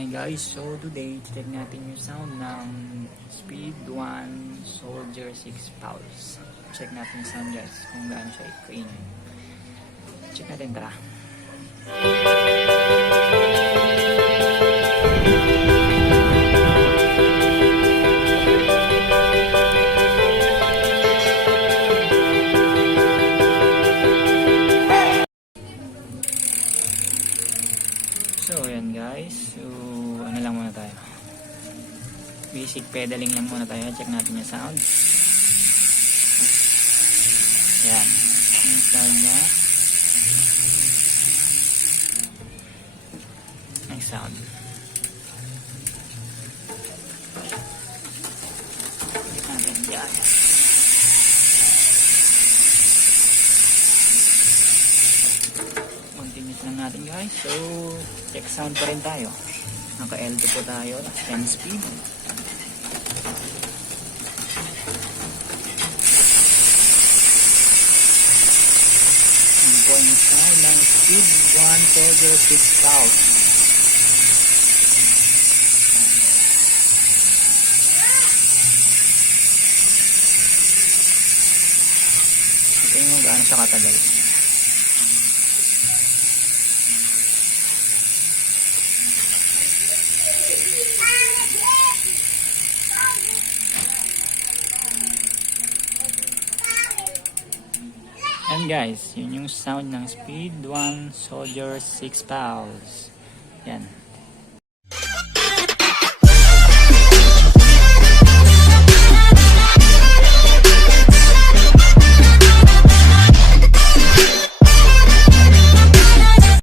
Hi guys, so today check natin yung sound ng Speedone Soldier 6 Pawls. Check natin yung sound guys kung gaano siya i-clean. Check natin, tara. So ayan guys, so ano lang muna tayo, basic pedaling lang muna tayo. Check natin yung sound. Yan yung sound nya, ang sound. Check natin yan. Continuous lang natin guys. So check sound pa rin tayo. Naka L2 po tayo, 10 speed. Ang po yung sound ng Speedone Soldier 6 Pawls. Ito yung gaano siya katagal. And guys, yun yung sound ng Speedone Soldier 6 Pawls. Yan.